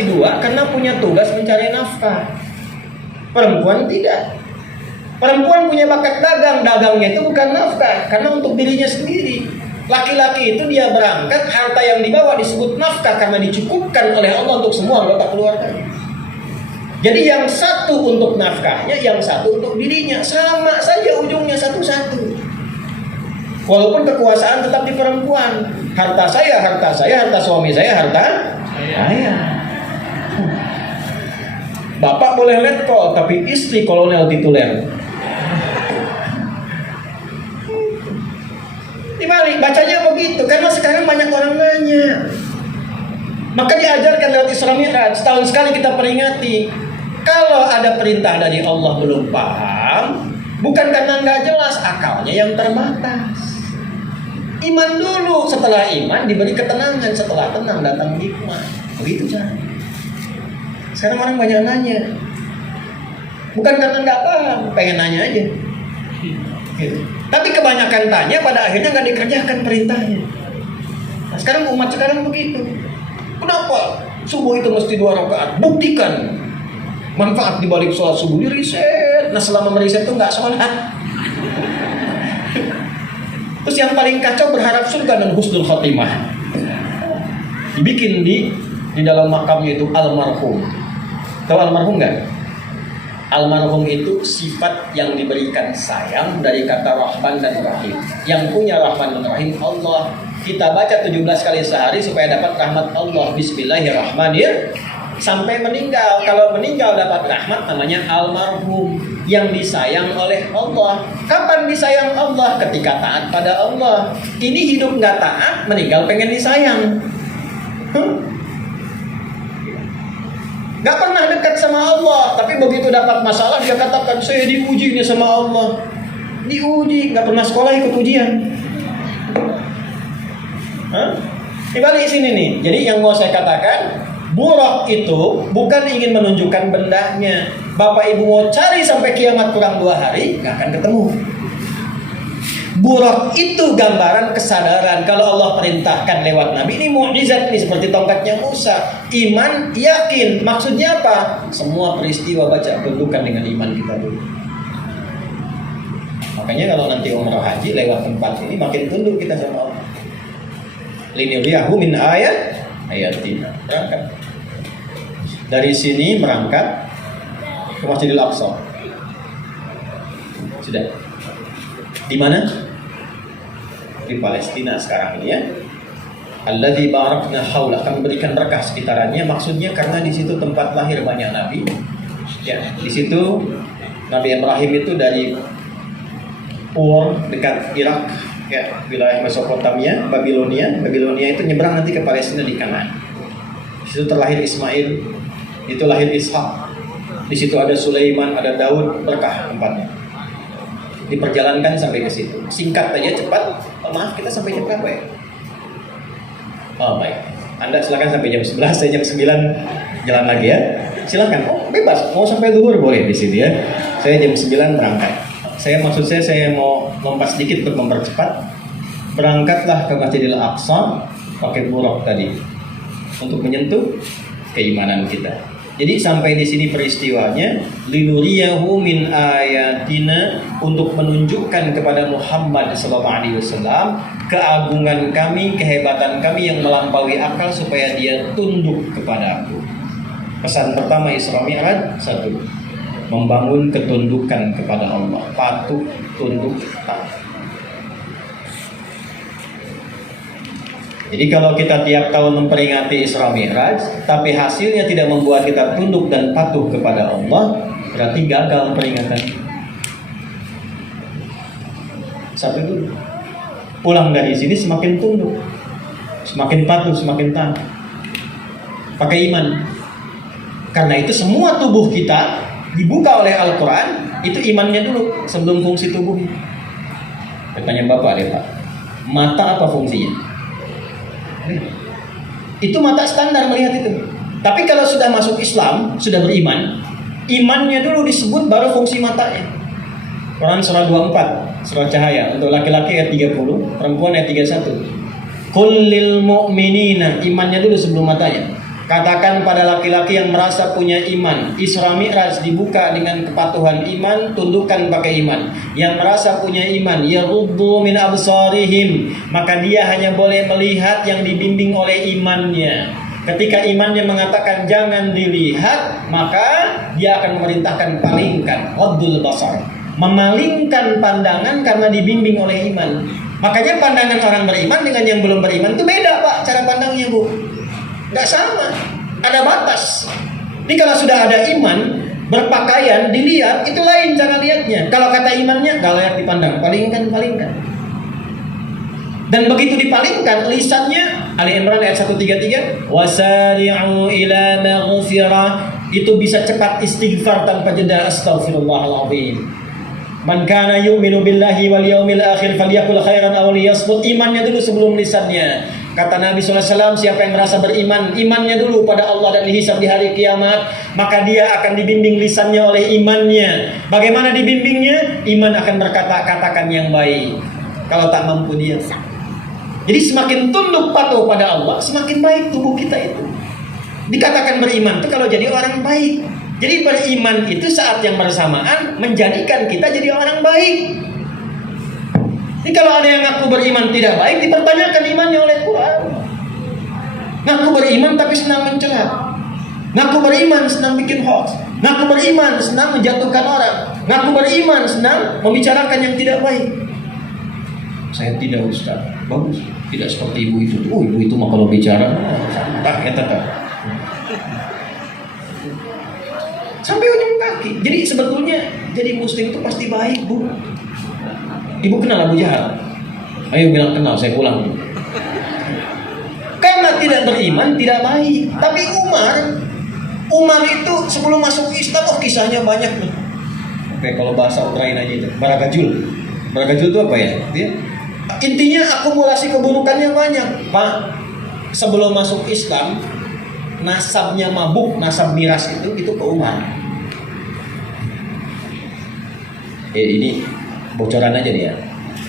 S2 karena punya tugas mencari nafkah. Perempuan tidak. Perempuan punya bakat dagang, dagangnya itu bukan nafkah, karena untuk dirinya sendiri. Laki-laki itu dia berangkat, harta yang dibawa disebut nafkah karena dicukupkan oleh Allah untuk semua anggota keluarganya. Jadi yang satu untuk nafkahnya, yang satu untuk dirinya, sama saja ujungnya satu-satu. Walaupun kekuasaan tetap di perempuan. Harta saya, harta suami saya, harta saya. Bapak boleh letkol, tapi istri kolonel tituler. Dibalik, bacanya begitu. Karena sekarang banyak orang nanya. Maka diajarkan lewat Isra Mi'raj. Setahun sekali kita peringati. Kalau ada perintah dari Allah belum paham, bukan karena nggak jelas, akalnya yang terbatas. Iman dulu, setelah iman diberi ketenangan, setelah tenang datang hikmah. Begitu caranya. Sekarang orang banyak nanya, bukan karena nggak paham, pengen nanya aja. Gitu. Tapi kebanyakan tanya, pada akhirnya nggak dikerjakan perintahnya. Nah, sekarang umat sekarang begitu. Kenapa subuh itu mesti 2 rakaat? Buktikan manfaat dibalik sholat subuh, di riset. Nah, selama meriset itu nggak sholat. Terus yang paling kacau berharap surga dan husnul khotimah. Dibikin di dalam makamnya itu almarhum. Tahu almarhum nggak? Almarhum itu sifat yang diberikan sayang dari kata Rahman dan Rahim. Yang punya Rahman dan Rahim Allah. Kita baca 17 kali sehari supaya dapat rahmat Allah. Bismillahirrahmanirrahim. Sampai meninggal. Kalau meninggal dapat rahmat, namanya almarhum, yang disayang oleh Allah. Kapan disayang Allah? Ketika taat pada Allah. Ini hidup nggak taat, meninggal pengen disayang. Nggak pernah dekat sama Allah, tapi begitu dapat masalah dia katakan saya diuji nih sama Allah. Diuji, nggak pernah sekolah ikut ujian. Dibalik sini nih. Jadi yang mau saya katakan, buruk itu bukan ingin menunjukkan bendanya. Bapak ibu mau cari sampai kiamat kurang 2 hari, nggak akan ketemu. Buruk itu gambaran kesadaran kalau Allah perintahkan lewat Nabi. Ini mukjizat nih, seperti tongkatnya Musa. Iman, yakin. Maksudnya apa? Semua peristiwa baca bentukan dengan iman kita dulu. Makanya kalau nanti umrah haji lewat tempat ini makin tunduk kita sama Allah. Linuriyahu min ayatina. Berangkat. Dari sini berangkat ke Masjidil Aqsa. Sudah. Di mana? Di Palestina sekarang ini ya. Alladzi barakna haula, akan memberikan berkah sekitarannya. Maksudnya karena di situ tempat lahir banyak nabi. Ya, di situ Nabi Ibrahim itu dari Ur dekat Irak, ya, wilayah Mesopotamia, Babilonia. Babilonia itu nyebrang nanti ke Palestina di Kanaan. Di situ terlahir Ismail, itu lahir Ishak. Di situ ada Sulaiman, ada Daud, berkah tempatnya. Diperjalankan sampai ke situ. Singkat aja, cepat. Oh, maaf, kita sampai jam berapa ya? Oh, baik. Anda silakan sampai jam 11, saya jam 9 jalan lagi ya. Silakan. Oh, bebas. Mau sampai zuhur boleh di sini ya. Saya jam 9 berangkat. Maksud saya mau lompat sedikit untuk mempercepat. Berangkatlah ke Masjidil Aqsa pakai buruk tadi untuk menyentuh keimanan kita. Jadi sampai di sini peristiwanya, linuriyahu min ayatina, untuk menunjukkan kepada Muhammad SAW keagungan kami, kehebatan kami yang melampaui akal supaya dia tunduk kepada aku. Pesan pertama Isra Mi'raj, 1, membangun ketundukan kepada Allah, patuh, tunduk, taat. Jadi kalau kita tiap tahun memperingati Isra Mi'raj, tapi hasilnya tidak membuat kita tunduk dan patuh kepada Allah, berarti gagal peringatan. Satu dulu. Pulang dari sini semakin tunduk, semakin patuh, semakin taat. Pakai iman. Karena itu semua tubuh kita dibuka oleh Al-Quran, itu imannya dulu sebelum fungsi tubuhnya. Bertanya Bapak deh Pak, mata apa fungsinya? Itu mata standar melihat itu. Tapi kalau sudah masuk Islam, sudah beriman, imannya dulu disebut baru fungsi matanya. Quran surah 24, surah Cahaya, untuk laki-laki ayat 30, perempuan ayat 31. Qul lil mu'minina, imannya dulu sebelum matanya. Katakan pada laki-laki yang merasa punya iman, Isra Mi'raj dibuka dengan kepatuhan iman, tundukkan pakai iman. Yang merasa punya iman, yaghuddu min absarihim, maka dia hanya boleh melihat yang dibimbing oleh imannya. Ketika imannya mengatakan jangan dilihat, maka dia akan memerintahkan palingkan, ghaddul basar, memalingkan pandangan karena dibimbing oleh iman. Makanya pandangan orang beriman dengan yang belum beriman itu beda, Pak, cara pandangnya, Bu. Nggak sama, ada batas. Jadi kalau sudah ada iman, berpakaian, dilihat, itu lain cara lihatnya. Kalau kata imannya, nggak layak dipandang, palingkan. Dan begitu dipalingkan, lisannya, Ali Imran ayat 133, wasari'u ila maghfirah, itu bisa cepat istighfar tanpa jeda, astaghfirullahaladzim. Man kana yu'minu billahi wal yawmil akhir falyakul khairan aw liyasmut. Imannya dulu sebelum lisannya. Kata Nabi SAW, siapa yang merasa beriman, imannya dulu pada Allah dan dihisab di hari kiamat, maka dia akan dibimbing lisannya oleh imannya. Bagaimana dibimbingnya? Iman akan berkata, katakan yang baik. Kalau tak mampu dia. Jadi semakin tunduk patuh pada Allah, semakin baik tubuh kita itu. Dikatakan beriman itu kalau jadi orang baik. Jadi beriman itu saat yang bersamaan menjadikan kita jadi orang baik. Jadi kalau ada yang ngaku beriman tidak baik, dipertanyakan imannya oleh Quran. Ngaku beriman tapi senang mencela. Ngaku beriman senang bikin hoax. Ngaku beriman senang menjatuhkan orang. Ngaku beriman senang membicarakan yang tidak baik. Saya tidak, Ustaz. Bagus. Tidak seperti ibu itu. Oh, ibu itu mah kalau bicara tak. Sampai ujung kaki. Jadi sebetulnya jadi muslim itu pasti baik, Bu. Ibu kenal Abu Jahal? Ayo bilang kenal, saya pulang. Karena tidak beriman, tidak baik. Tapi Umar itu sebelum masuk Islam, kisahnya banyak nih. Oke, kalau bahasa Ukraina aja itu, Baragajul. Baragajul itu apa ya? Intinya akumulasi keburukannya banyak, Pak. Sebelum masuk Islam, nasabnya mabuk, nasab miras itu ke Umar. Ini bocoran aja nih ya,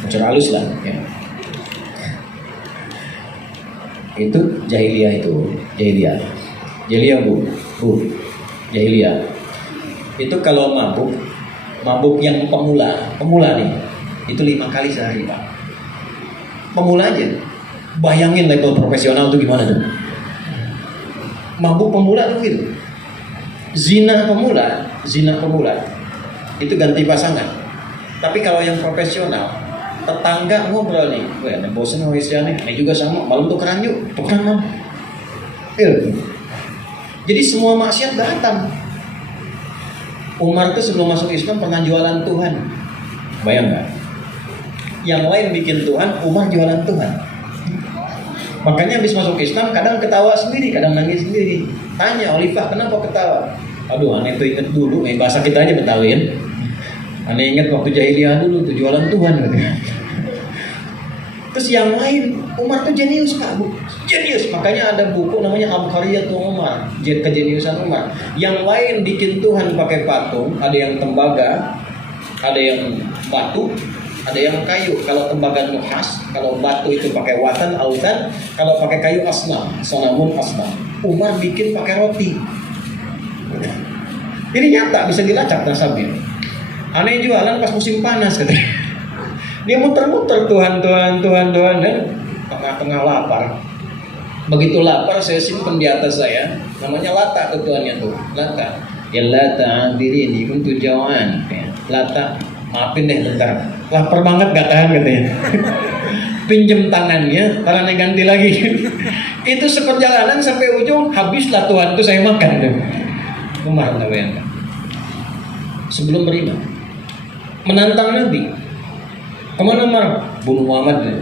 bocor halus lah ya. Itu jahiliyah bu, jahiliyah itu kalau mabuk yang pemula nih, itu 5 kali sehari, Pak. Pemula aja, bayangin level profesional tuh gimana tuh. Mabuk pemula tuh gitu. Zina pemula itu ganti pasangan. Tapi kalau yang profesional, tetangga ngobrol nih, bosan sama istrinya nih juga sama, malam tukeran mam. Jadi semua maksiat datang. Umar itu sebelum masuk Islam pernah jualan Tuhan. Bayang nggak? Yang lain bikin Tuhan, Umar jualan Tuhan. Makanya habis masuk Islam kadang ketawa sendiri, kadang nangis sendiri. Tanya Olivah, kenapa ketawa? Aduh, aneh tuh inget dulu, bahasa kita aja Betawiin. Aneh inget waktu jahiliyah dulu tuh jualan Tuhan. Terus yang lain, Umar tuh jenius, Pak, Bu. Jenius. Makanya ada buku namanya Abqariyatul Umar, kejeniusan Umar. Yang lain bikin Tuhan pakai patung, ada yang tembaga, ada yang batu, ada yang kayu. Kalau tembaga nuhas, kalau batu itu pakai watan, autan, kalau pakai kayu asnam, sonamun asnam. Umar bikin pakai roti. Ini nyata, bisa dilacak nasabnya. Aneh jualan pas musim panas katanya. Dia muter-muter Tuhan dan tengah-tengah lapar. Begitu lapar saya simpen di atas saya, namanya Lata tuh Tuhannya tuh, Lata. Ya Lata diri ini untuk jawan. Lata, maafin deh bentar. Lapar banget gak tahan katanya. Pinjem tangannya, tangannya ganti lagi. Itu seperjalanan sampai ujung, habislah Tuhan tuh saya makan tuh. Umar bayangkan. Sebelum beriman, menantang Nabi. Kemana Umar? Bunuh Muhammad.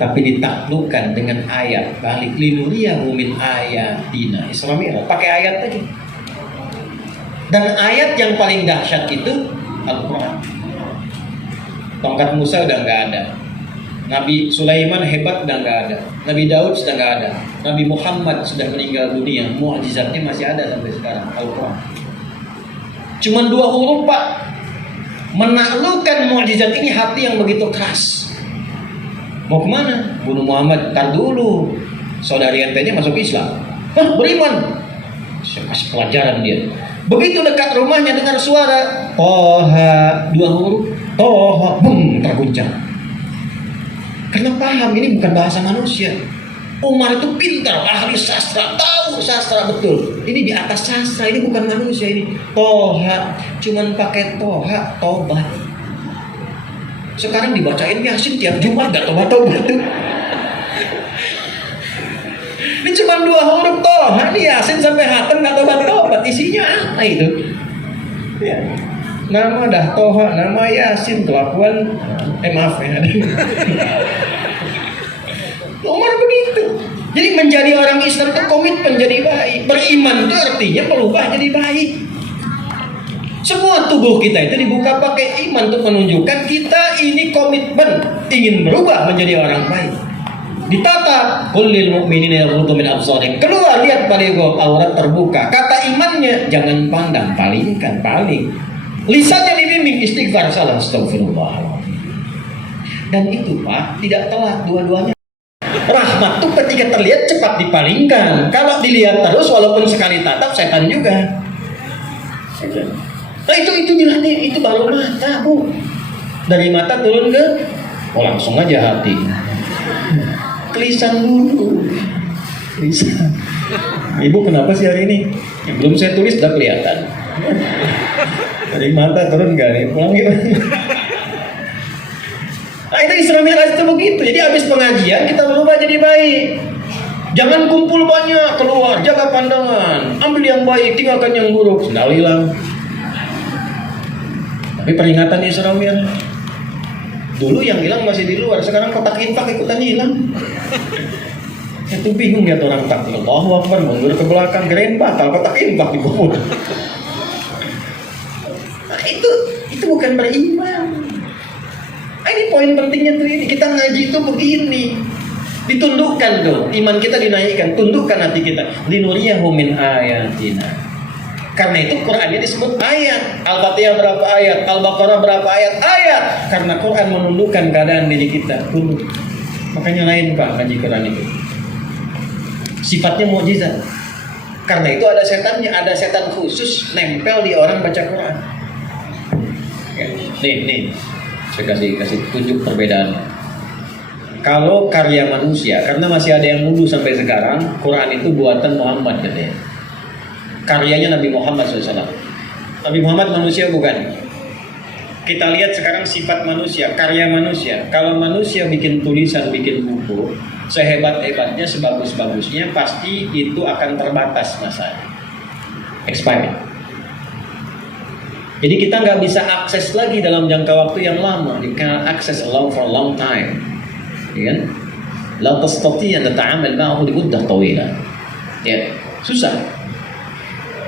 Tapi ditaklukkan dengan ayat. Balik linuriyahu min ayatina. Isra Mi'raj pakai ayat aja. Dan ayat yang paling dahsyat itu Al-Quran. Tongkat Musa udah nggak ada. Nabi Sulaiman hebat udah nggak ada. Nabi Daud sudah nggak ada. Nabi Muhammad sudah meninggal dunia. Mu'jizatnya masih ada sampai sekarang. Al-Quran. Cuman 2 huruf, Pak. Menaklukkan mukjizat ini hati yang begitu keras. Mau kemana? Bunuh Muhammad. Tar dulu. Saudari entenya masuk Islam. Hah, beriman. Saya kasih pelajaran dia. Begitu dekat rumahnya dengar suara Toha, 2 huruf, Toha, bum, terguncang. Karena paham ini bukan bahasa manusia. Umar itu pintar, ahli sastra, tahu sastra betul. Ini di atas sastra, ini bukan manusia ini. Toha, cuman pakai toha, tobat. Sekarang dibacain Yasin tiap Jumat, gak tobat-tobat tuh. Ini cuma 2 huruf toha, ini Yasin sampai hatem gak tobat-tobat. Isinya apa itu? Ya. Nama dah toha, nama Yasin, kelakuan maaf ya. Umar begitu. Jadi menjadi orang Islam itu komitmen jadi baik. Beriman itu artinya berubah jadi baik. Semua tubuh kita itu dibuka pakai iman untuk menunjukkan kita ini komitmen ingin berubah menjadi orang baik. Ditata kullil mu'minina yaghuddu min absarihim. Keluar lihat paling aurat terbuka. Kata imannya jangan pandang, palingkan, paling. Lisannya dibimbing istighfar, salah, astagfirullah. Dan itu Pak tidak telat dua-duanya. Rahmat tuh ketika terlihat cepat dipalingkan. Kalau dilihat terus walaupun sekali tatap setan juga. Nah itu dilatih, itu baru mata Bu. Dari mata turun ke langsung aja hati. Kelisan dulu. Kelisan. Ibu kenapa sih hari ini? Ya, belum saya tulis udah kelihatan. Dari mata turun gak nih? Pulang gitu. Nah itu Isra Mi'raj itu begitu. Jadi habis pengajian kita berubah jadi baik. Jangan kumpul banyak, keluar, jaga pandangan. Ambil yang baik, tinggalkan yang buruk. Sendal hilang. Tapi peringatan Isra Mi'raj. Dulu yang hilang masih di luar, sekarang kotak infak ikutan hilang. Itu bingung lihat orang takbir Allahu Akbar mundur ke belakang, keren batal kotak infak di bawah. Nah itu bukan beriman. Ini poin pentingnya tuh ini. Kita ngaji itu begini. Ditundukkan tuh. Iman kita dinaikkan. Tundukkan hati kita. Linuriyahu min ayatina. Karena itu Qurannya disebut ayat. Al-Fatihah berapa ayat? Al-Baqarah berapa ayat? Ayat. Karena Quran menundukkan keadaan diri kita. Tunduk. Makanya lain Pak ngaji Quran itu. Sifatnya mukjizat. Karena itu ada setannya. Ada setan khusus nempel di orang baca Quran. Nih. Saya kasih tunjuk perbedaan. Kalau karya manusia, karena masih ada yang nuduh sampai sekarang, Quran itu buatan Muhammad katanya. Karyanya Nabi Muhammad SAW. Nabi Muhammad manusia bukan. Kita lihat sekarang sifat manusia, karya manusia. Kalau manusia bikin tulisan, bikin buku, sehebat-hebatnya, sebagus-bagusnya, pasti itu akan terbatas masanya. Expired. Jadi kita nggak bisa akses lagi dalam jangka waktu yang lama. You cannot access alone for a long time. Ya kan? La tastati an tata'amal ma'ahu li muddah tawilah. Ya, susah.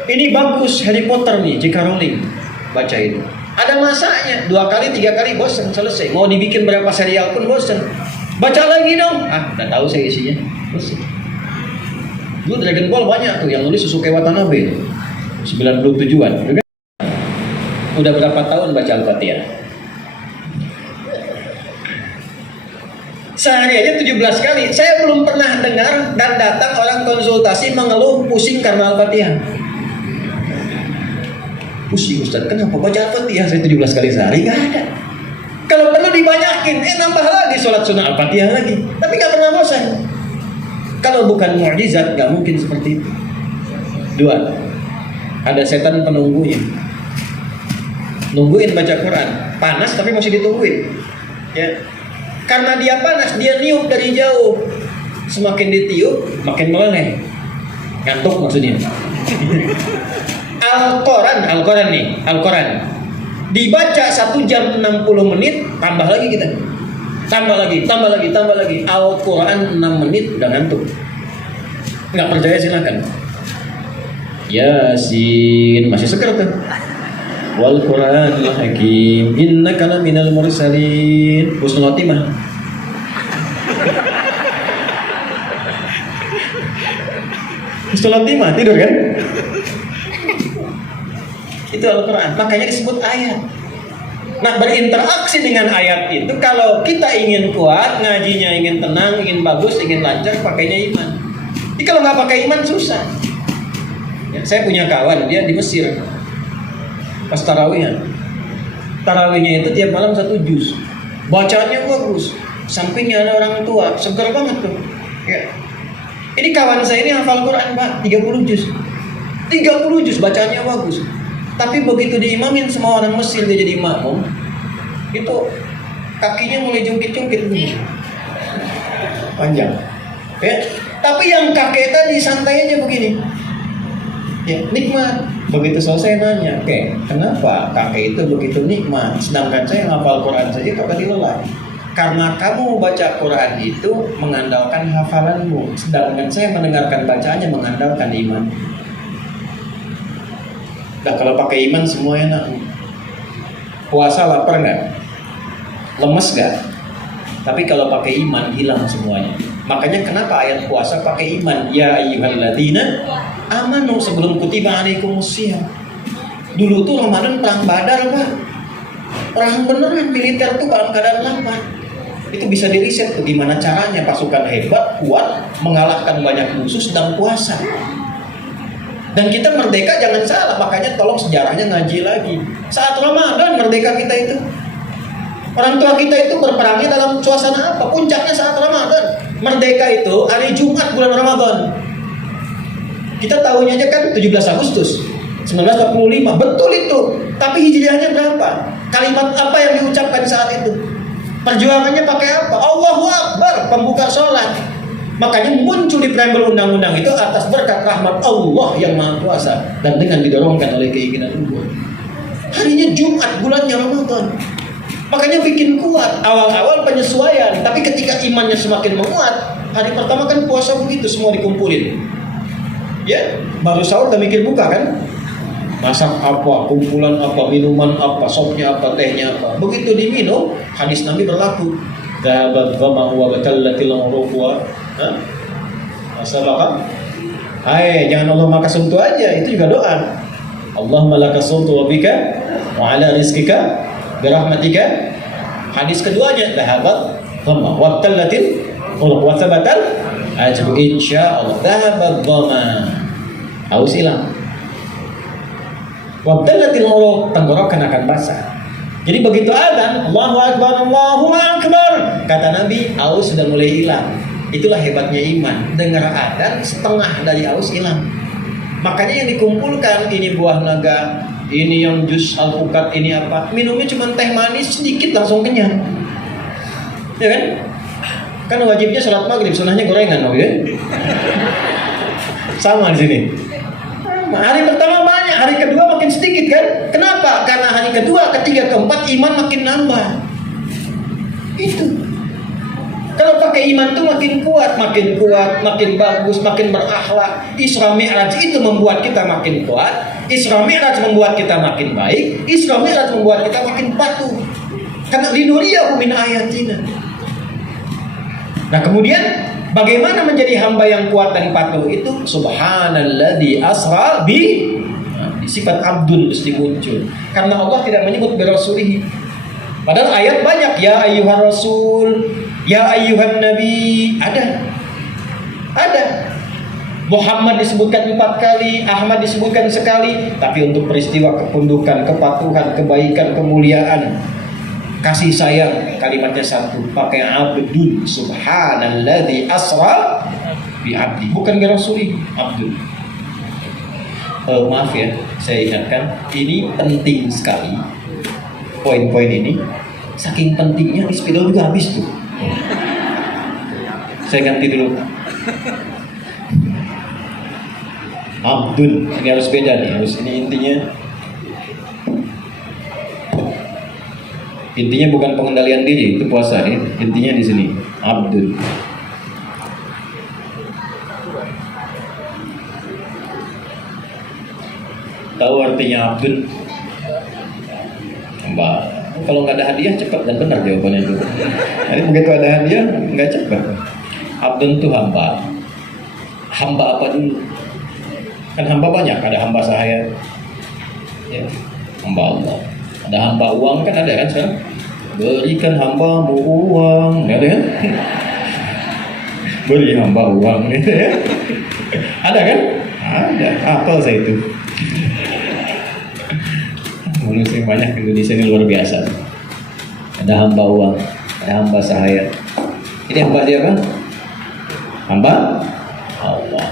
Ini bagus Harry Potter nih, J.K. Rowling. Baca itu. Ada masanya, 2 kali, 3 kali bosan, selesai. Mau dibikin berapa serial pun bosan. Baca lagi dong. Udah tahu saya isinya. Bosan. Dulu Dragon Ball banyak tuh yang nulis Susuke Watanabe. 97-an. Udah berapa tahun baca Al-Fatihah? Sehari aja 17 kali. Saya belum pernah dengar dan datang orang konsultasi mengeluh pusing karena Al-Fatihah. Pusing Ustaz, kenapa baca Al-Fatihah saya 17 kali sehari? Gak ada. Kalau perlu dibanyakin, nambah lagi sholat sunnah Al-Fatihah lagi. Tapi gak pernah bosan. Kalau bukan mukjizat, gak mungkin seperti itu. 2. Ada setan penunggunya. Nungguin baca Quran, panas tapi masih ditungguin. Ya. Karena dia panas, dia niup dari jauh. Semakin ditiup, makin meleleh. Ngantuk maksudnya. Al-Quran dibaca 1 jam 60 menit, tambah lagi kita. Tambah lagi. Al-Quran 6 menit udah ngantuk. Nggak percaya silakan. Yasin masih seger tuh. Wal Qur'anil Hakim innaka laminal mursalin. Husnul Khotimah. Husnul Khotimah tidur kan? Itu Al-Qur'an. Makanya disebut ayat. Nah, berinteraksi dengan ayat itu kalau kita ingin kuat, ngajinya ingin tenang, ingin bagus, ingin lancar, pakainya iman. Jadi kalau nggak pakai iman susah. Ya, saya punya kawan, dia di Mesir. Pas tarawihnya itu tiap malam 1 juz. Bacaannya bagus. Sampingnya ada orang tua, seger banget tuh. Ya. Ini kawan saya ini hafal Quran, Pak, 30 juz. 30 juz bacaannya bagus. Tapi begitu diimamin semua orang Mesir dia jadi makmum, itu kakinya mulai jungkit-jungkit begini. Panjang. Ya. Tapi yang kakek tadi santai aja begini. Ya, nikmat. Begitu selesai nanya, oke, kenapa kakek itu begitu nikmat, sedangkan saya ngapal Quran saja kok tadi lelah? Karena kamu baca Quran itu mengandalkan hafalanmu, sedangkan saya mendengarkan bacaannya mengandalkan iman. Nah, kalau pakai iman semua enak. Puasa lapar nggak? Lemes nggak? Tapi kalau pakai iman hilang semuanya. Makanya kenapa ayat puasa pakai iman? Ya ayyuhalladzina amanu, sebelum kutiba alaikumusiyam. Dulu tuh Ramadan perang Badar, Pak. Perang beneran, militer tuh dalam keadaan lapar. Itu bisa diriset tuh gimana caranya pasukan hebat, kuat, mengalahkan banyak musuh sedang puasa. Dan kita merdeka jangan salah, makanya tolong sejarahnya ngaji lagi. Saat Ramadan merdeka kita itu. Orang tua kita itu berperangnya dalam suasana apa? Puncaknya saat Ramadan. Merdeka itu hari Jumat bulan Ramadan. Kita tahunya aja kan 17 Agustus 1945. Betul itu. Tapi hijriahnya berapa? Kalimat apa yang diucapkan saat itu? Perjuangannya pakai apa? Allahu Akbar, pembuka sholat. Makanya muncul di preambel undang-undang itu atas berkat rahmat Allah yang Maha Kuasa dan dengan didorongkan oleh keinginan Allah. Harinya Jumat, bulannya Ramadan. Makanya bikin kuat. Awal-awal penyesuaian, tapi ketika imannya semakin menguat, hari pertama kan puasa begitu, semua dikumpulin. Ya, baru sahur udah mikir buka kan? Masak apa, kumpulan apa, minuman apa, sopnya apa, tehnya apa. Begitu diminum, hadis Nabi berlaku. Dhahabat dhama'u wa batallatil uruq. Masalah. Hai, jangan Allah maka suntu aja, itu juga doa. Allahumma laka suntu wa bika wa ala rizqika birahmatika. Hadis keduanya dhahabat dhama'u wa batallatil uruq wa thabatal ajru insyaallah. Dhahabat dhama'u. Haus hilang. Wabdallatil uruq, tenggorokan akan basah. Jadi begitu azan, Allahu Akbar, Allahu Akbar, kata Nabi, haus sudah mulai hilang. Itulah hebatnya iman. Dengar azan, setengah dari haus hilang. Makanya yang dikumpulkan ini buah naga, ini yang jus alpukat, ini apa? Minumnya cuma teh manis sedikit langsung kenyang. Ya kan? Kan wajibnya sholat maghrib, sunahnya gorengan, ya? Sama di sini. Hari pertama banyak, hari kedua makin sedikit kan? Kenapa? Karena hari kedua, ketiga, keempat iman makin nambah. Itu. Kalau pakai iman tuh makin kuat, makin bagus, makin berakhlak. Isra Mi'raj itu membuat kita makin kuat. Isra Mi'raj membuat kita makin baik. Isra Mi'raj membuat kita makin patuh. Karena linuriyahu min ayatina. Nah kemudian bagaimana menjadi hamba yang kuat dan patuh itu? Subhanalladzi asra bi, sifat abdul mesti muncul. Karena Allah tidak menyebut bi rasulihi. Padahal ayat banyak, ya ayyuhar rasul, ya ayyuhan nabi, ada. Muhammad disebutkan 4 kali, Ahmad disebutkan sekali, tapi untuk peristiwa kepundukan, kepatuhan, kebaikan, kemuliaan, kasih sayang, kalimatnya satu, pakai abdul. Subhanalladzi asra bi abdi, bukan bi rasuli, abdul. Maaf ya, saya ingatkan, ini penting sekali. Poin-poin ini, saking pentingnya di spidol juga habis tuh. Saya ganti dulu. Abdul, ini harus beda nih, harus ini intinya bukan pengendalian diri, itu puasa ya. Intinya di sini, abdul. Tahu artinya abdul? Mbak, kalau nggak ada hadiah cepat dan benar jawabannya itu. Jadi begitu ada hadiah nggak cepat. Abdul itu hamba. Hamba apa dulu? Kan hamba banyak, ada hamba sahaya, ya, hamba Allah. Ada hamba uang kan ada kan sekarang? Berikan hambamu uang, ada kan? Beri hamba uang, gitu ya. Ada kan? Ada. Apel saya itu. Manusia banyak Indonesia ini luar biasa. Ada hamba uang, ada hamba sahaya. Ini hamba siapa? Hamba Allah.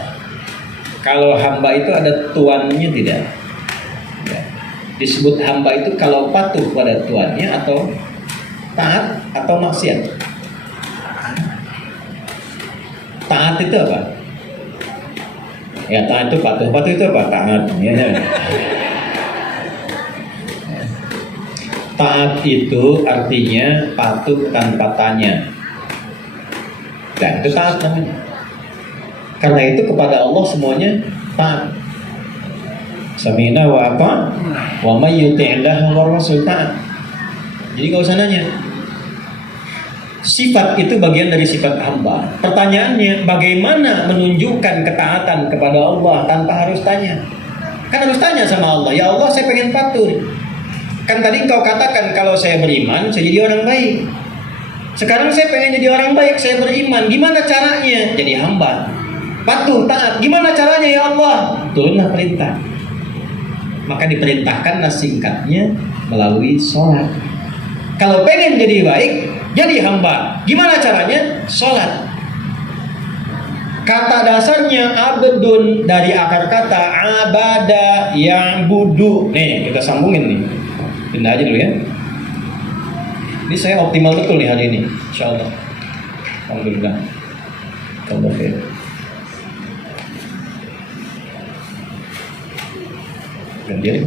Kalau hamba itu ada tuannya tidak? Ya. Disebut hamba itu kalau patuh pada tuannya atau taat atau maksiat. Taat itu apa? Ya taat itu patuh. Patuh itu apa? Taat. Ya, ya. Taat itu artinya patuh tanpa tanya. Nah, itu taat namanya. Karena itu kepada Allah semuanya taat. Sami'na wa apa? Wa may yuti'illah wa rasul taat. Jadi gak usah nanya. Sifat itu bagian dari sifat hamba. Pertanyaannya, bagaimana menunjukkan ketaatan kepada Allah tanpa harus tanya? Kan harus tanya sama Allah. Ya Allah, saya pengen patuh. Kan tadi kau katakan kalau saya beriman, saya jadi orang baik. Sekarang saya pengen jadi orang baik, saya beriman. Gimana caranya? Jadi hamba. Patuh, taat. Gimana caranya ya Allah? Turunlah perintah. Maka diperintahkanlah singkatnya melalui sholat. Kalau pengen jadi baik, jadi hamba. Gimana caranya? Sholat. Kata dasarnya abdun dari akar kata abada yang budu. Nih kita sambungin nih. Pindah aja dulu ya. Ini saya optimal betul nih hari ini, insya Allah. Alhamdulillah. Alhamdulillah. Gantian.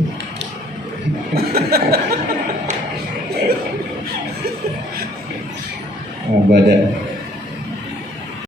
Abada.